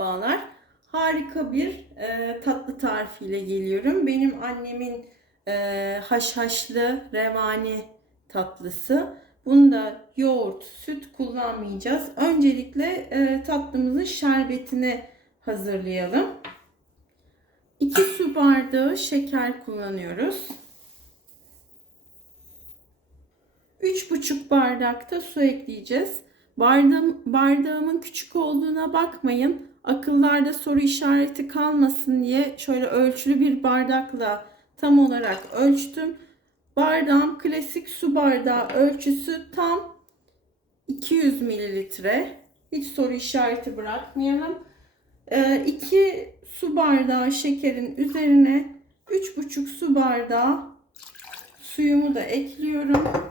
Merhabalar. Harika bir e, tatlı tarifiyle geliyorum. Benim annemin e, haşhaşlı revani tatlısı. Bunda yoğurt, süt kullanmayacağız. Öncelikle e, tatlımızın şerbetini hazırlayalım. 2 su bardağı şeker kullanıyoruz. 3,5 bardak da su ekleyeceğiz. Bardağım, bardağımın küçük olduğuna bakmayın. Akıllarda soru işareti kalmasın diye şöyle ölçülü bir bardakla tam olarak ölçtüm. Bardağım klasik su bardağı ölçüsü tam 200 mililitre. Hiç soru işareti bırakmayalım. 2 su bardağı şekerin üzerine 3,5 su bardağı suyumu da ekliyorum.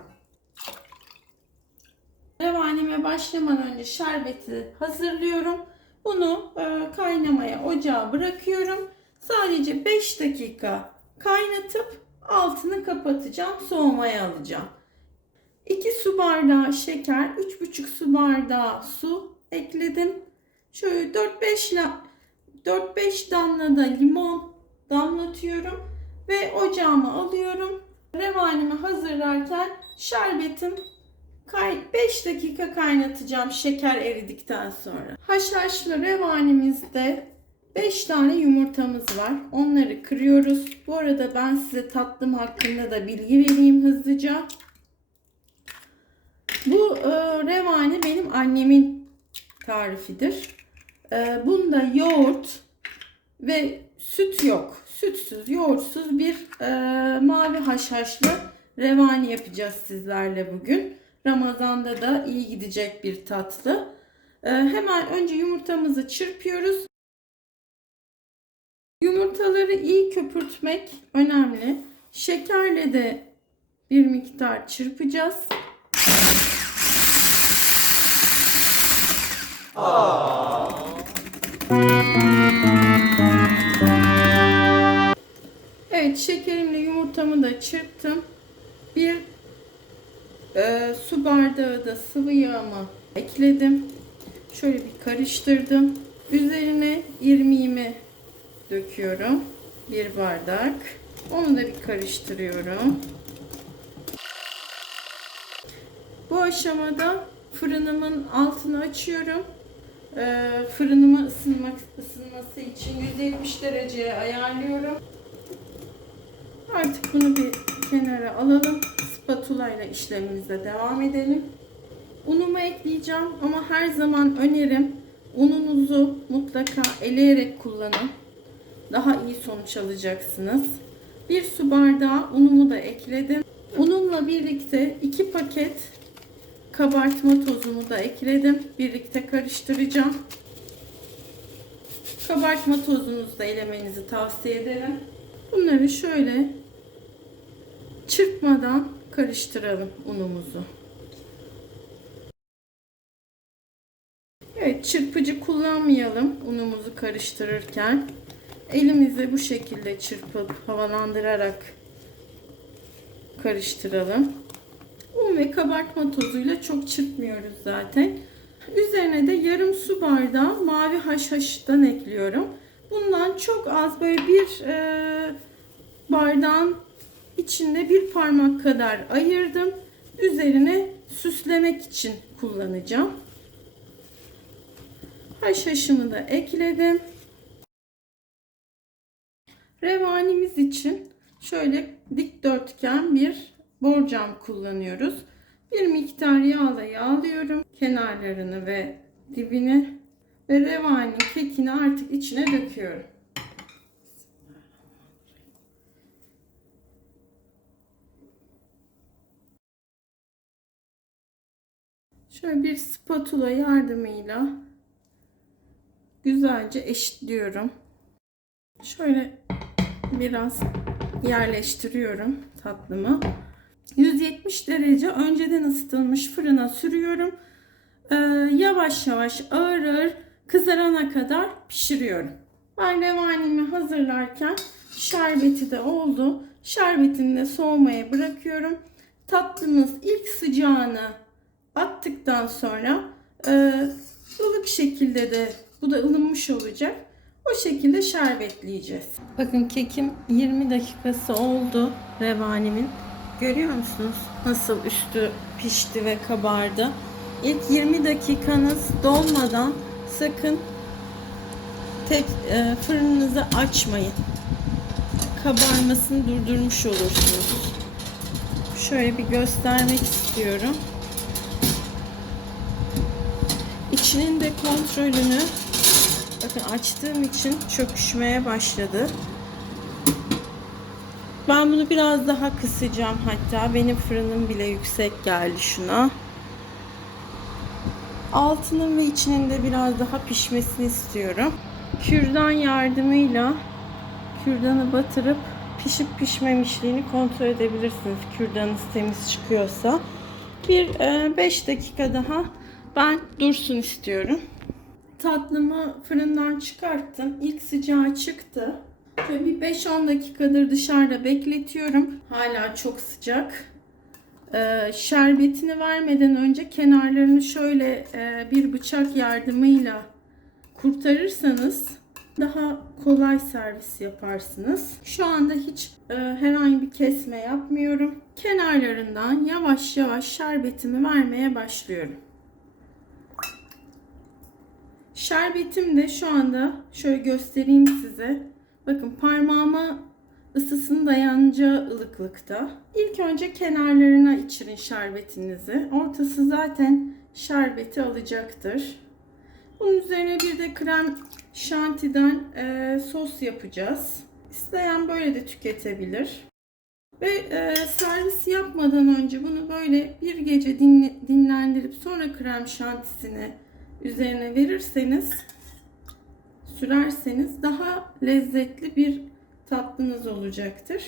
Revanime başlamadan önce şerbeti hazırlıyorum. Bunu e, kaynamaya ocağa bırakıyorum. Sadece 5 dakika kaynatıp altını kapatacağım. Soğumaya alacağım. 2 su bardağı şeker, 3,5 su bardağı su ekledim. Şöyle 4-5 4-5 damla da limon damlatıyorum ve ocağıma alıyorum. Revanimi hazırlarken şerbetim 5 dakika kaynatacağım şeker eridikten sonra. Haşhaşlı revanimizde 5 tane yumurtamız var. Onları kırıyoruz. Bu arada ben size tatlım hakkında da bilgi vereyim hızlıca. Bu e, revani benim annemin tarifidir. E, bunda yoğurt ve süt yok. Sütsüz, yoğurtsuz bir e, mavi haşhaşlı revani yapacağız sizlerle bugün. Ramazanda da iyi gidecek bir tatlı. Ee, hemen önce yumurtamızı çırpıyoruz. Yumurtaları iyi köpürtmek önemli. Şekerle de bir miktar çırpacağız. Evet şekerimle yumurtamı da çırptım. Bir e, su bardağı da sıvı yağımı ekledim. Şöyle bir karıştırdım. Üzerine irmiğimi döküyorum. Bir bardak. Onu da bir karıştırıyorum. Bu aşamada fırınımın altını açıyorum. E, fırınımı ısınmak ısınması için 170 dereceye ayarlıyorum. Artık bunu bir kenara alalım. Spatula ile işlemimize devam edelim. Unumu ekleyeceğim ama her zaman önerim ununuzu mutlaka eleyerek kullanın. Daha iyi sonuç alacaksınız. Bir su bardağı unumu da ekledim. Ununla birlikte iki paket kabartma tozumu da ekledim. Birlikte karıştıracağım. Kabartma tozunuzu da elemenizi tavsiye ederim. Bunları şöyle çırpmadan karıştıralım unumuzu. Evet çırpıcı kullanmayalım unumuzu karıştırırken. Elimizle bu şekilde çırpıp havalandırarak karıştıralım. Un ve kabartma tozuyla çok çırpmıyoruz zaten. Üzerine de yarım su bardağı mavi haşhaştan ekliyorum. Bundan çok az böyle bir e, bardağın içinde bir parmak kadar ayırdım. Üzerine süslemek için kullanacağım. Haşhaşımı da ekledim. Revanimiz için şöyle dikdörtgen bir borcam kullanıyoruz. Bir miktar yağla yağlıyorum kenarlarını ve dibini ve revani kekini artık içine döküyorum. Şöyle bir spatula yardımıyla güzelce eşitliyorum. Şöyle biraz yerleştiriyorum tatlımı. 170 derece önceden ısıtılmış fırına sürüyorum. Ee, yavaş yavaş ağır ağır kızarana kadar pişiriyorum. Ben revanimi hazırlarken şerbeti de oldu. Şerbetini de soğumaya bırakıyorum. Tatlımız ilk sıcağını attıktan sonra e, ılık şekilde de Bu da ılınmış olacak. O şekilde şerbetleyeceğiz. Bakın kekim 20 dakikası oldu revanimin. Görüyor musunuz nasıl üstü pişti ve kabardı. İlk 20 dakikanız dolmadan sakın tek e, fırınınızı açmayın. Kabarmasını durdurmuş olursunuz. Şöyle bir göstermek istiyorum. İçinin de kontrolünü bakın açtığım için çöküşmeye başladı. Ben bunu biraz daha kısacağım hatta. Benim fırınım bile yüksek geldi şuna. Altının ve içinin de biraz daha pişmesini istiyorum. Kürdan yardımıyla kürdanı batırıp pişip pişmemişliğini kontrol edebilirsiniz. Kürdanınız temiz çıkıyorsa. Bir 5 dakika daha ben dursun istiyorum. Tatlımı fırından çıkarttım. İlk sıcağı çıktı. Şöyle bir 5-10 dakikadır dışarıda bekletiyorum. Hala çok sıcak. Ee, şerbetini vermeden önce kenarlarını şöyle e, bir bıçak yardımıyla kurtarırsanız daha kolay servis yaparsınız. Şu anda hiç e, herhangi bir kesme yapmıyorum. Kenarlarından yavaş yavaş şerbetimi vermeye başlıyorum. Şerbetim de şu anda şöyle göstereyim size. Bakın parmağıma ısısının dayanacağı ılıklıkta. İlk önce kenarlarına içirin şerbetinizi. Ortası zaten şerbeti alacaktır. Bunun üzerine bir de krem şantiden e, sos yapacağız. İsteyen böyle de tüketebilir. Ve e, servis yapmadan önce bunu böyle bir gece dinle, dinlendirip sonra krem şantisini üzerine verirseniz sürerseniz daha lezzetli bir tatlınız olacaktır.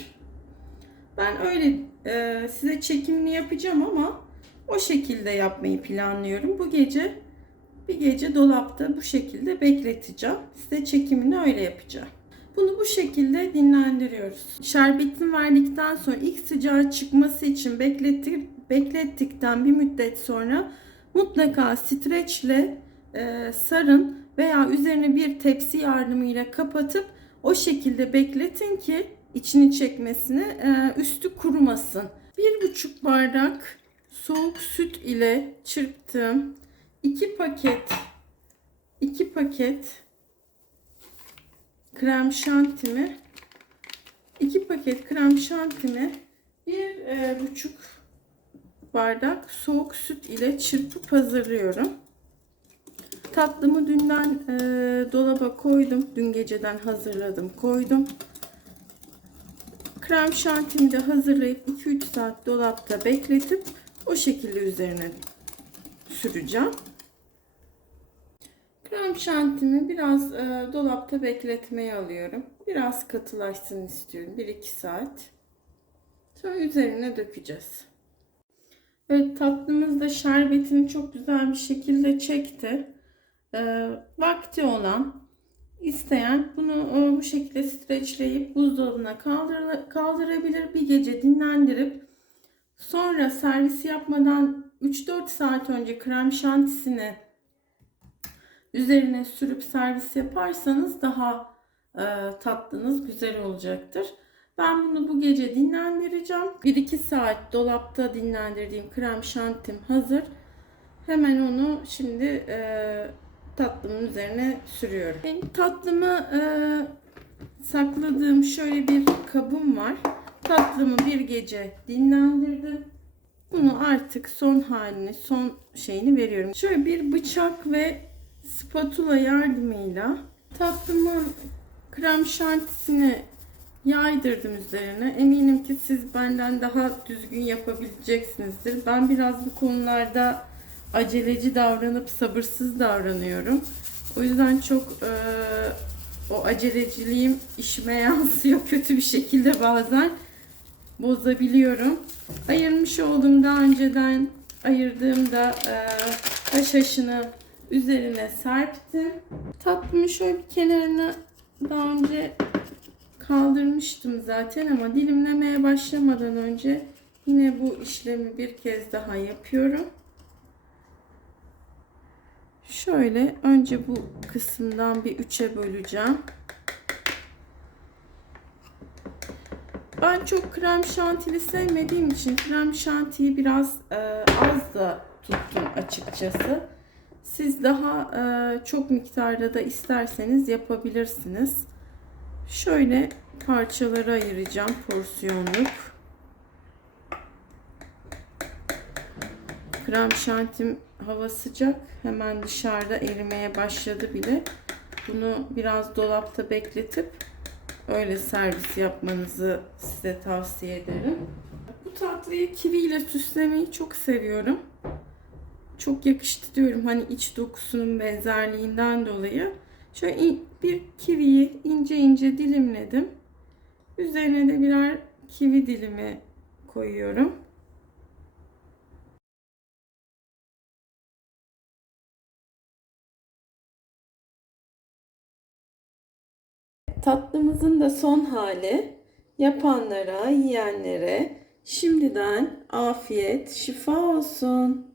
Ben öyle e, size çekimini yapacağım ama o şekilde yapmayı planlıyorum. Bu gece bir gece dolapta bu şekilde bekleteceğim. Size çekimini öyle yapacağım. Bunu bu şekilde dinlendiriyoruz. Şerbetini verdikten sonra ilk sıcağı çıkması için beklettik, beklettikten bir müddet sonra mutlaka streçle e, sarın veya üzerine bir tepsi yardımıyla kapatıp o şekilde bekletin ki içini çekmesini e, üstü kurumasın. Bir buçuk bardak soğuk süt ile çırptım. 2 paket 2 paket krem şantimi 2 paket krem şantimi bir e, buçuk bardak soğuk süt ile çırpıp hazırlıyorum. Tatlımı dünden e, dolaba koydum. Dün geceden hazırladım, koydum. Krem şantimi de hazırlayıp 2-3 saat dolapta bekletip o şekilde üzerine süreceğim. Krem şantimi biraz e, dolapta bekletmeye alıyorum. Biraz katılaşsın istiyorum. 1-2 saat. Sonra üzerine dökeceğiz. Evet tatlımız da şerbetini çok güzel bir şekilde çekti. E, vakti olan isteyen bunu e, bu şekilde streçleyip buzdolabına kaldır, kaldırabilir. Bir gece dinlendirip sonra servis yapmadan 3-4 saat önce krem şantisini üzerine sürüp servis yaparsanız daha e, tatlınız güzel olacaktır. Ben bunu bu gece dinlendireceğim. 1-2 saat dolapta dinlendirdiğim krem şantim hazır. Hemen onu şimdi e, tatlımın üzerine sürüyorum. Benim tatlımı e, sakladığım şöyle bir kabım var. Tatlımı bir gece dinlendirdim. Bunu artık son halini, son şeyini veriyorum. Şöyle bir bıçak ve spatula yardımıyla tatlımın krem şantisini yaydırdım üzerine. Eminim ki siz benden daha düzgün yapabileceksinizdir. Ben biraz bu konularda aceleci davranıp sabırsız davranıyorum. O yüzden çok e, o aceleciliğim işime yansıyor kötü bir şekilde bazen bozabiliyorum. Ayırmış olduğum daha önceden ayırdığımda e, haşhaşını üzerine serptim. Tatlımı şöyle bir kenarına daha önce kaldırmıştım zaten ama dilimlemeye başlamadan önce yine bu işlemi bir kez daha yapıyorum. Şöyle önce bu kısımdan bir üçe böleceğim. Ben çok krem şantili sevmediğim için krem şantiyi biraz e, az da tuttum açıkçası. Siz daha e, çok miktarda da isterseniz yapabilirsiniz. Şöyle parçalara ayıracağım porsiyonluk. Krem şantim hava sıcak. Hemen dışarıda erimeye başladı bile. Bunu biraz dolapta bekletip öyle servis yapmanızı size tavsiye ederim. Bu tatlıyı kivi ile süslemeyi çok seviyorum. Çok yakıştı diyorum hani iç dokusunun benzerliğinden dolayı. Şöyle bir kiviyi ince ince dilimledim. Üzerine de birer kivi dilimi koyuyorum. Tatlımızın da son hali yapanlara, yiyenlere şimdiden afiyet, şifa olsun.